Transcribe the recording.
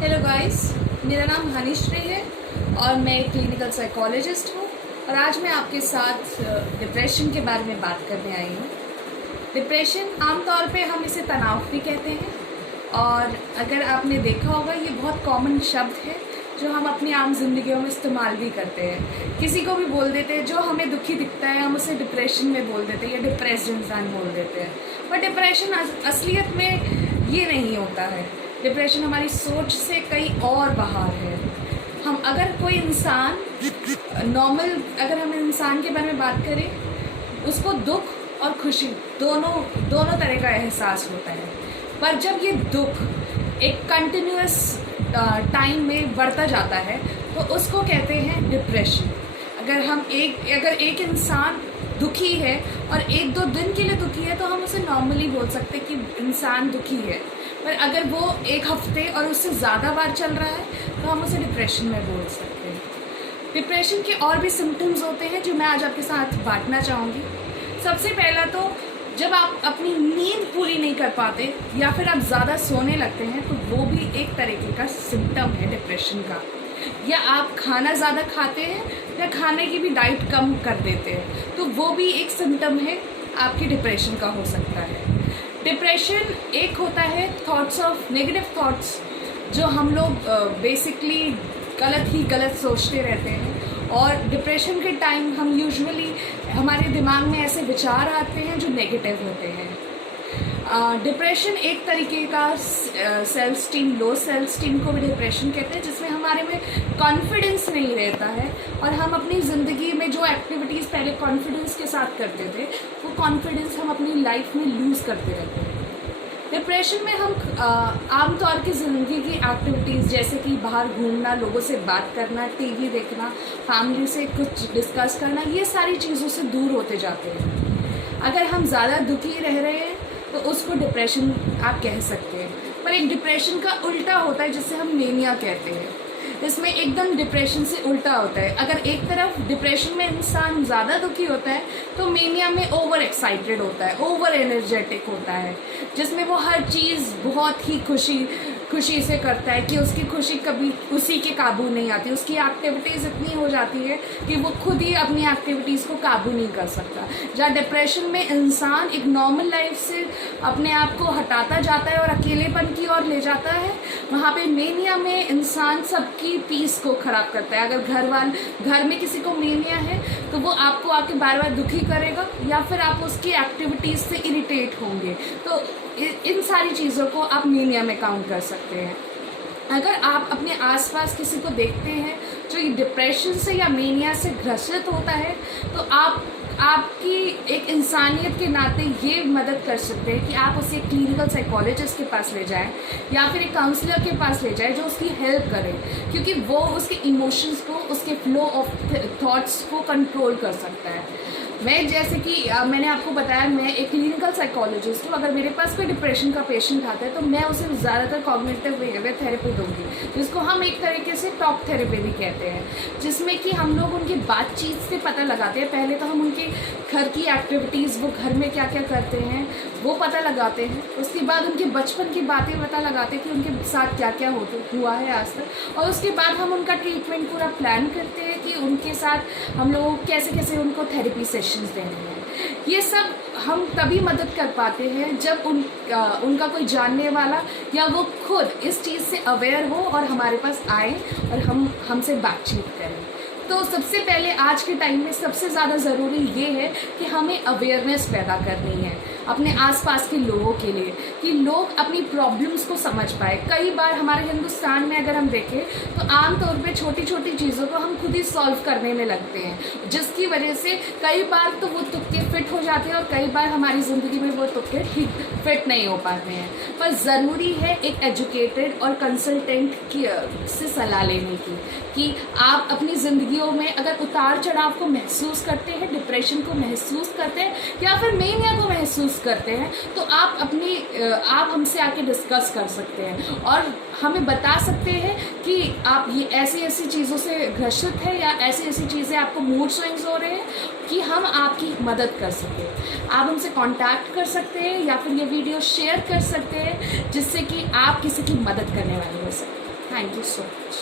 Hello guys, मेरा नाम हनीश्री है और मैं एक क्लिनिकल साइकोलॉजिस्ट हूँ और आज मैं आपके साथ डिप्रेशन के बारे में बात करने आई हूँ। डिप्रेशन आमतौर पे हम इसे तनाव भी कहते हैं और अगर आपने देखा होगा ये बहुत कॉमन शब्द है जो हम अपनी आम जिंदगियों में इस्तेमाल भी करते हैं। किसी को भी बोल देते हैं, जो हमें दुखी दिखता है हम उसे डिप्रेशन में बोल देते हैं या डिप्रेस्ड इंसान बोल देते हैं। पर डिप्रेशन असलियत में ये नहीं होता है। डिप्रेशन हमारी सोच से कहीं और बाहर है। हम अगर कोई इंसान अगर हम इंसान के बारे में बात करें, उसको दुख और खुशी दोनों तरह का एहसास होता है। पर जब ये दुख एक कंटिन्यूअस टाइम में बढ़ता जाता है तो उसको कहते हैं डिप्रेशन। अगर एक इंसान दुखी है और एक दो दिन के लिए दुखी है तो हम उसे नॉर्मली बोल सकते हैं कि इंसान दुखी है। पर अगर वो एक हफ्ते और उससे ज़्यादा बार चल रहा है तो हम उसे डिप्रेशन में बोल सकते हैं। डिप्रेशन के और भी सिम्टम्स होते हैं जो मैं आज आपके साथ बांटना चाहूँगी। सबसे पहला तो जब आप अपनी नींद पूरी नहीं कर पाते या फिर आप ज़्यादा सोने लगते हैं तो वो भी एक तरीके का सिम्टम है डिप्रेशन का। या आप खाना ज़्यादा खाते हैं या खाने की भी डाइट कम कर देते हैं तो वो भी एक सिम्टम है आपकी डिप्रेशन का हो सकता है। डिप्रेशन एक होता है नेगेटिव थॉट्स जो हम लोग बेसिकली गलत सोचते रहते हैं और डिप्रेशन के टाइम हम यूजुअली हमारे दिमाग में ऐसे विचार आते हैं जो नेगेटिव होते हैं। डिप्रेशन एक तरीके का लो सेल्फ स्टीम को भी डिप्रेशन कहते हैं, जिसमें हमारे में कॉन्फिडेंस नहीं रहता है और हम अपनी ज़िंदगी में जो एक्टिविटीज़ पहले कॉन्फिडेंस के साथ करते थे वो कॉन्फिडेंस हम अपनी लाइफ में लूज़ करते रहते हैं। डिप्रेशन में हम आमतौर की ज़िंदगी की एक्टिविटीज़ जैसे कि बाहर घूमना, लोगों से बात करना, टीवी देखना, फैमिली से कुछ डिस्कस करना, ये सारी चीज़ों से दूर होते जाते हैं। अगर हम ज़्यादा दुखी रह रहे हैं तो उसको डिप्रेशन आप कह सकते हैं। पर एक डिप्रेशन का उल्टा होता है जिसे हम मेनिया कहते हैं। इसमें एकदम डिप्रेशन से उल्टा होता है। अगर एक तरफ डिप्रेशन में इंसान ज़्यादा दुखी होता है तो मेनिया में ओवर एक्साइटेड होता है, ओवर एनर्जेटिक होता है, जिसमें वो हर चीज़ बहुत ही खुशी से करता है कि उसकी खुशी कभी उसी के काबू नहीं आती। उसकी एक्टिविटीज़ इतनी हो जाती है कि वो खुद ही अपनी एक्टिविटीज़ को काबू नहीं कर सकता। जहाँ डिप्रेशन में इंसान एक नॉर्मल लाइफ से अपने आप को हटाता जाता है और अकेलेपन की ओर ले जाता है, वहाँ पे मेनिया में इंसान सबकी पीस को ख़राब करता है। अगर घर में किसी को मेनिया है तो वो आपको आके बार बार दुखी करेगा या फिर आप उसकी एक्टिविटीज़ से इरिटेट होंगे। तो इन सारी चीज़ों को आप मेनिया में काउंट कर सकते हैं। अगर आप अपने आसपास किसी को देखते हैं जो ये डिप्रेशन से या मेनिया से ग्रसित होता है तो आपकी एक इंसानियत के नाते ये मदद कर सकते हैं कि आप उसे एक क्लिनिकल साइकोलॉजिस्ट के पास ले जाएं या फिर एक काउंसलर के पास ले जाएं जो उसकी हेल्प करे, क्योंकि वो उसके इमोशंस को, उसके फ्लो ऑफ थॉट्स को कंट्रोल कर सकता है। मैं जैसे कि मैंने आपको बताया, मैं एक क्लिनिकल साइकोलॉजिस्ट हूँ। अगर मेरे पास कोई डिप्रेशन का पेशेंट आता है तो मैं उसे ज़्यादातर कॉग्निटिव बिहेवियर थेरेपी दूंगी, जिसको हम एक तरीके से टॉक थेरेपी भी कहते हैं, जिसमें कि हम लोग उनकी बातचीत से पता लगाते हैं। पहले तो हम उनके घर की एक्टिविटीज़, वो घर में क्या क्या करते हैं वो पता लगाते हैं। उसके बाद उनके बचपन की बातें पता लगाते हैं कि उनके साथ क्या क्या हुआ है आज तक, और उसके बाद हम उनका ट्रीटमेंट पूरा प्लान करते हैं कि उनके साथ हम लोग कैसे उनको थेरेपी सेशंस देने हैं। ये सब हम तभी मदद कर पाते हैं जब उनका कोई जानने वाला या वो खुद इस चीज़ से अवेयर हो और हमारे पास आए और हमसे बातचीत करें। तो सबसे पहले आज के टाइम में सबसे ज़्यादा ज़रूरी ये है कि हमें अवेयरनेस पैदा करनी है अपने आसपास के लोगों के लिए, कि लोग अपनी प्रॉब्लम्स को समझ पाए। कई बार हमारे हिंदुस्तान में अगर हम देखें तो आमतौर पे छोटी छोटी चीज़ों को हम खुद ही सॉल्व करने में लगते हैं, जिसकी वजह से कई बार तो वो तुक्के फिट हो जाते हैं और कई बार हमारी ज़िंदगी में वो तुक्के फिट नहीं हो पाते हैं। पर ज़रूरी है एक एजुकेटेड और कंसल्टेंट से सलाह लेने की, कि आप अपनी ज़िंदगियों में अगर उतार चढ़ाव को महसूस करते हैं, डिप्रेशन को महसूस करते हैं या फिर मेनिया को महसूस करते हैं तो आप हमसे आके डिस्कस कर सकते हैं और हमें बता सकते हैं कि आप ये ऐसी चीज़ों से ग्रसित है या ऐसी चीज़ें आपको मूड स्विंग्स हो रहे हैं कि हम आपकी मदद कर सकें। आप हमसे कांटेक्ट कर सकते हैं या फिर ये वीडियो शेयर कर सकते हैं जिससे कि आप किसी की मदद करने वाले हो सकें। Thank you so much.